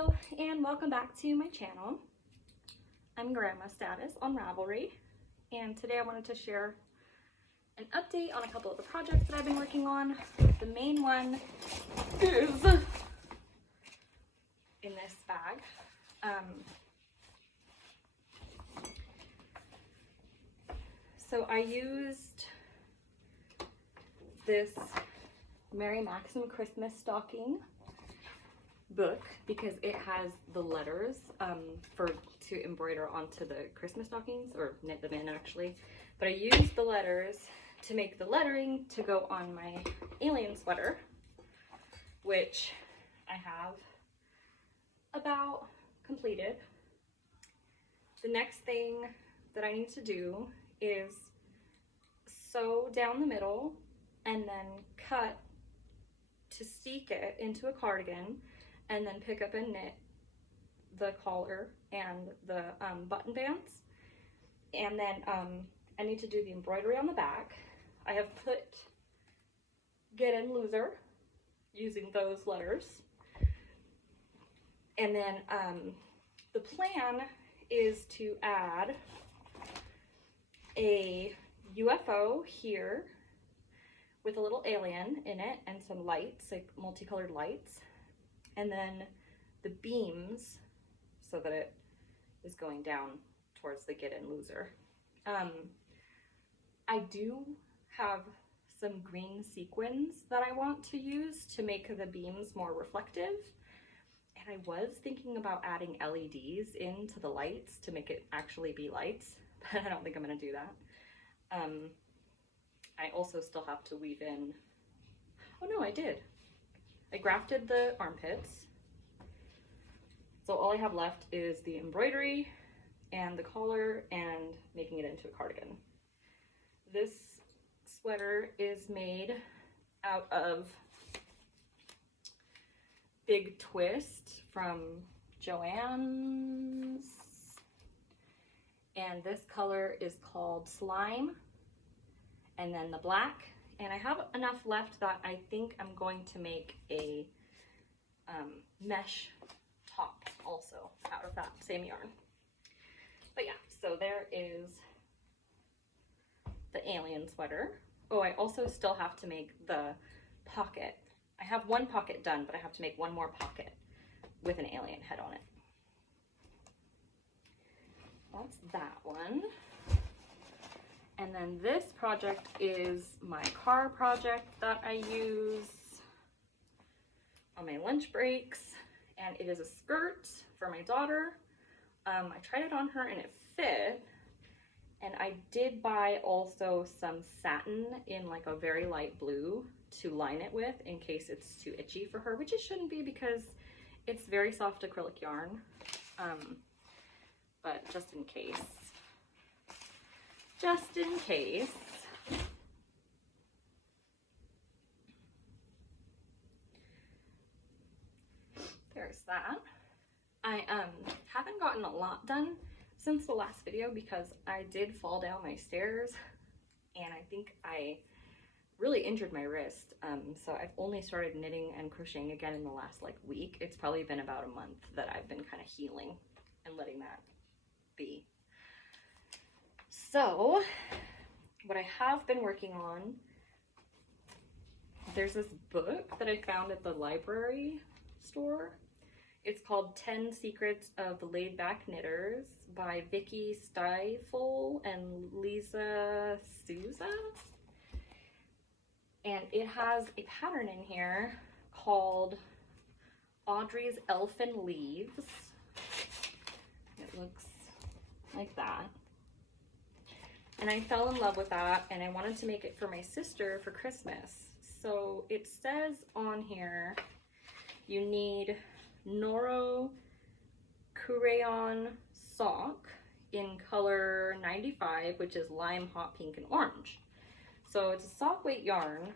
Hello and welcome back to my channel. I'm Grandma Status on Ravelry, and today I wanted to share an update on a couple of the projects that I've been working on. The main one is in this bag. So I used this Mary Maxim Christmas stocking book because it has the letters to embroider onto the Christmas stockings, or knit them in actually. But I used the letters to make the lettering to go on my alien sweater, which I have about completed. The next thing that I need to do is sew down the middle and then cut to steek it into a cardigan, and then pick up and knit the collar and the button bands. And then I need to do the embroidery on the back. I have put get in loser using those letters. And then the plan is to add a UFO here with a little alien in it and some lights, like multicolored lights. And then the beams so that it is going down towards the get in loser. I do have some green sequins that I want to use to make the beams more reflective. And I was thinking about adding LEDs into the lights to make it actually be lights, but I don't think I'm gonna do that. I also still have to weave in, oh no, I did. I grafted the armpits. So all I have left is the embroidery and the collar and making it into a cardigan. This sweater is made out of Big Twist from Joann's. And this color is called Slime. And then the black. And I have enough left that I think I'm going to make a mesh top also out of that same yarn. But yeah, so there is the alien sweater. Oh, I also still have to make the pocket. I have one pocket done, but I have to make one more pocket with an alien head on it. That's that one. And then this project is my car project that I use on my lunch breaks. And it is a skirt for my daughter. I tried it on her and it fit. And I did buy also some satin in like a very light blue to line it with in case it's too itchy for her, which it shouldn't be because it's very soft acrylic yarn. But just in case. Just in case. There's that. I haven't gotten a lot done since the last video because I did fall down my stairs and I think I really injured my wrist. So I've only started knitting and crocheting again in the last like week. It's probably been about a month that I've been kind of healing and letting that be. So what I have been working on, there's this book that I found at the library store. It's called 10 Secrets of the Laid Back Knitters by Vicki Stiefel and Lisa Souza. And it has a pattern in here called Audrey's Elfin Leaves. It looks like that. And I fell in love with that and I wanted to make it for my sister for Christmas. So it says on here, you need Noro Crayon sock in color 95, which is lime, hot pink, and orange. So it's a sock weight yarn,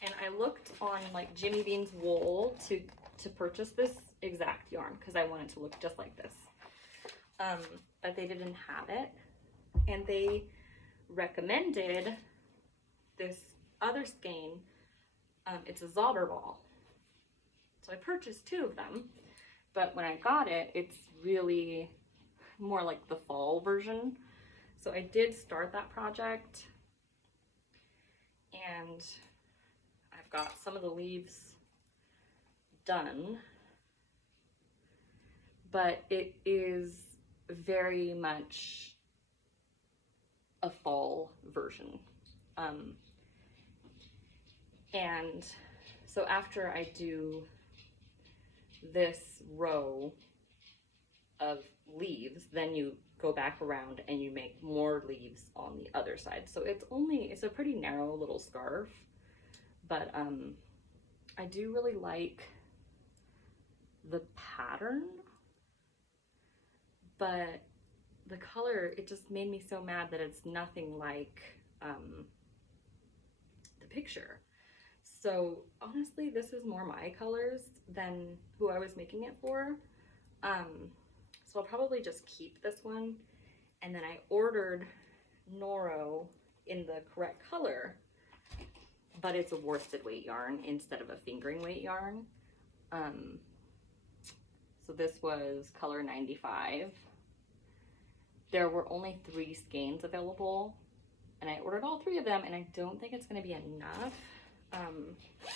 and I looked on like Jimmy Bean's wool to purchase this exact yarn because I wanted to look just like this. But they didn't have it, and they recommended this other skein. It's a Zauberball. So I purchased 2 of them but when I got it, it's really more like the fall version. So I did start that project, and I've got some of the leaves done, but it is very much a fall version. And so after I do this row of leaves, then you go back around and you make more leaves on the other side. So it's a pretty narrow little scarf, but I do really like the pattern, but the color, it just made me so mad that it's nothing like the picture. So honestly, this is more my colors than who I was making it for. So I'll probably just keep this one. And then I ordered Noro in the correct color, but it's a worsted weight yarn instead of a fingering weight yarn. So this was color 95. There were only 3 skeins available, and I ordered all 3 of them, and I don't think it's gonna be enough.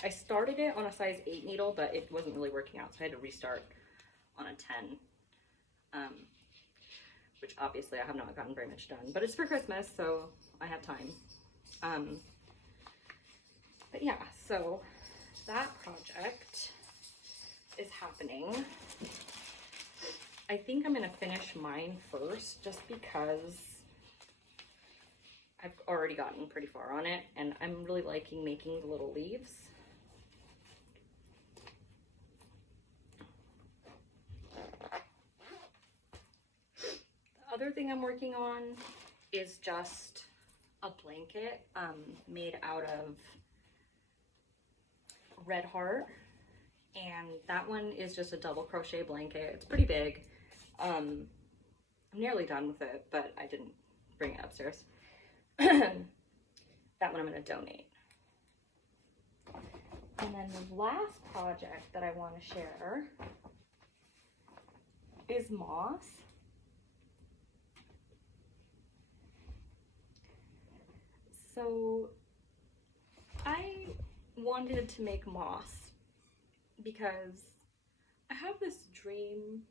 I started it on a size 8 needle, but it wasn't really working out, so I had to restart on a 10. Which obviously I have not gotten very much done, but it's for Christmas, so I have time. But yeah, so that project is happening. I think I'm gonna finish mine first, just because I've already gotten pretty far on it, and I'm really liking making the little leaves. Other thing I'm working on is just a blanket made out of Red Heart, and that one is just a double crochet blanket. It's pretty big. I'm nearly done with it, but I didn't bring it upstairs. That one I'm going to donate. And then the last project that I want to share is moss. So I wanted to make moss because I have this dream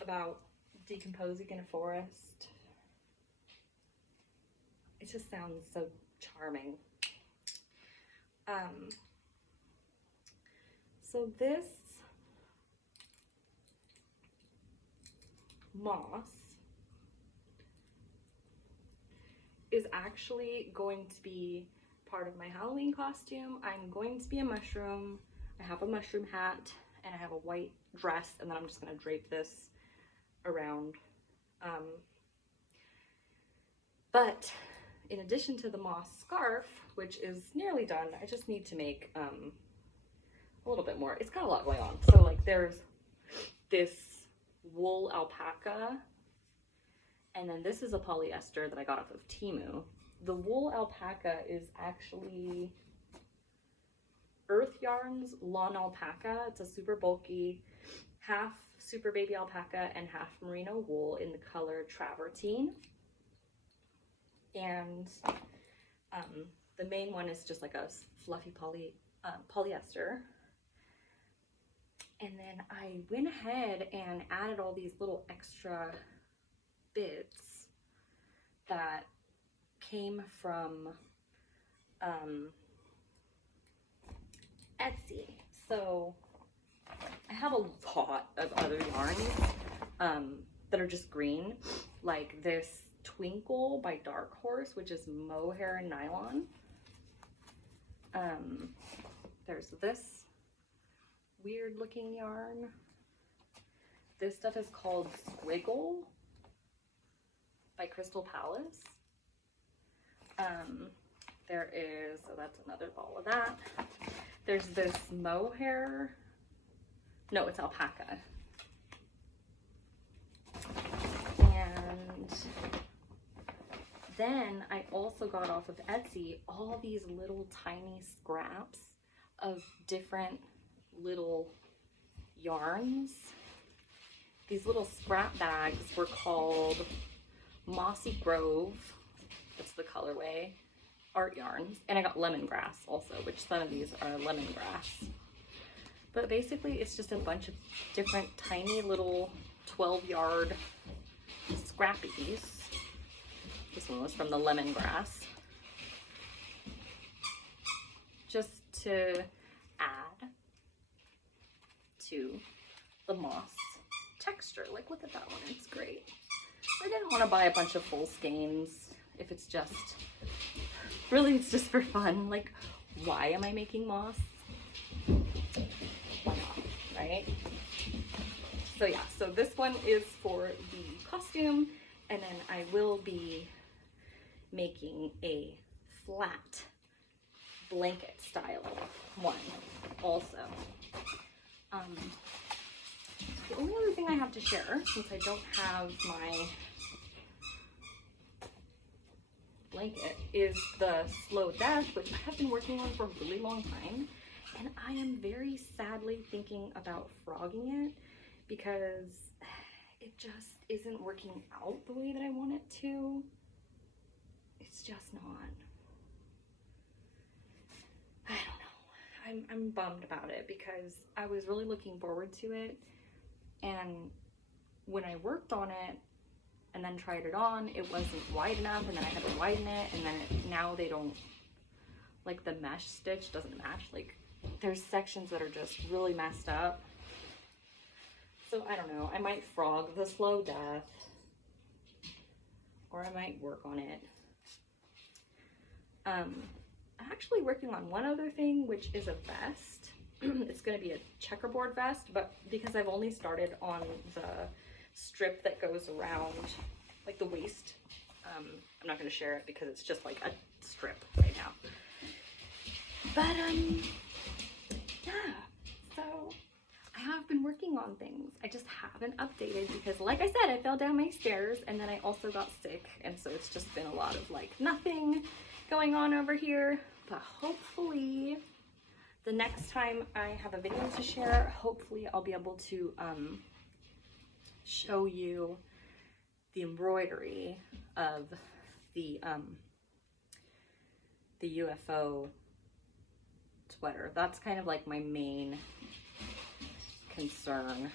about decomposing in a forest. It just sounds so charming. So this moss is actually going to be part of my Halloween costume. I'm going to be a mushroom. I have a mushroom hat and I have a white dress, and then I'm just gonna drape this around. But in addition to the moss scarf, which is nearly done, I just need to make a little bit more. It's got a lot going on. So like there's this wool alpaca, and then this is a polyester that I got off of Temu. The wool alpaca is actually Earth Yarns Lawn Alpaca. It's a super bulky, half super baby alpaca and half merino wool in the color travertine. And the main one is just like a fluffy polyester. And then I went ahead and added all these little extra bits that came from Etsy. So I have a lot of other yarns that are just green, like this Twinkle by Dark Horse, which is mohair and nylon. There's this weird looking yarn. This stuff is called Squiggle by Crystal Palace. There is, so that's another ball of that. There's this mohair, no, it's alpaca. And then I also got off of Etsy all these little tiny scraps of different little yarns. These little scrap bags were called Mossy Grove. That's the colorway. Art yarns. And I got lemongrass also, which some of these are lemongrass. But basically it's just a bunch of different tiny little 12-yard scrappies. This one was from the lemongrass. Just to add to the moss texture. Like, look at that one, it's great. I didn't want to buy a bunch of full skeins if it's just, really it's just for fun. Like, why am I making moss? Why not, right? So yeah, so this one is for the costume, and then I will be making a flat blanket style one also. The only other thing I have to share, since I don't have my blanket, is the Slow Death, which I have been working on for a really long time, and I am very sadly thinking about frogging it because it just isn't working out the way that I want it to. It's just not. I don't know. I'm bummed about it because I was really looking forward to it, and when I worked on it and then tried it on, it wasn't wide enough, and then I had to widen it, and then now they don't, like, the mesh stitch doesn't match. Like, there's sections that are just really messed up. So I don't know, I might frog the Slow Death, or I might work on it. I'm actually working on one other thing, which is a vest. It's going to be a checkerboard vest, but because I've only started on the strip that goes around, like, the waist, I'm not going to share it because it's just like a strip right now. But yeah, so I have been working on things. I just haven't updated because, like I said, I fell down my stairs, and then I also got sick, and so it's just been a lot of, like, nothing going on over here. But hopefully the next time I have a video to share, hopefully I'll be able to show you the embroidery of the UFO sweater. That's kind of like my main concern.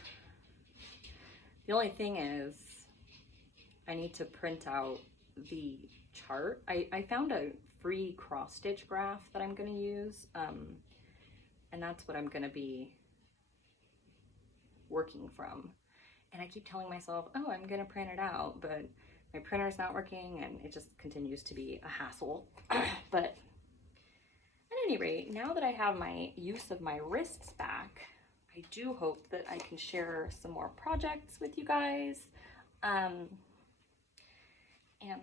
The only thing is I need to print out the chart. I found a free cross stitch graph that I'm going to use, and that's what I'm going to be working from. And I keep telling myself, oh, I'm going to print it out, but my printer's not working, and it just continues to be a hassle. But at any rate, now that I have my use of my wrists back, I do hope that I can share some more projects with you guys, and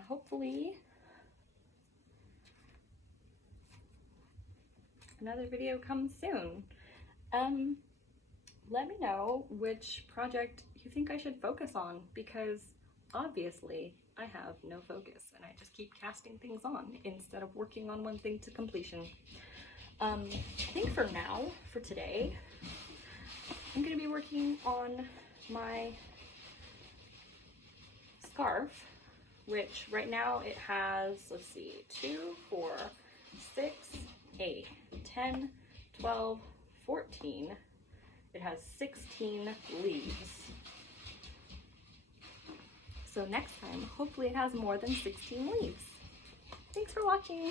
hopefully another video comes soon. Let me know which project you think I should focus on, because obviously I have no focus and I just keep casting things on instead of working on one thing to completion. I think for now, for today, I'm going to be working on my scarf, which right now it has, let's see, 2, 4, 6, 8, 10, 12, 14. It has 16 leaves. So next time, hopefully it has more than 16 leaves. Thanks for watching.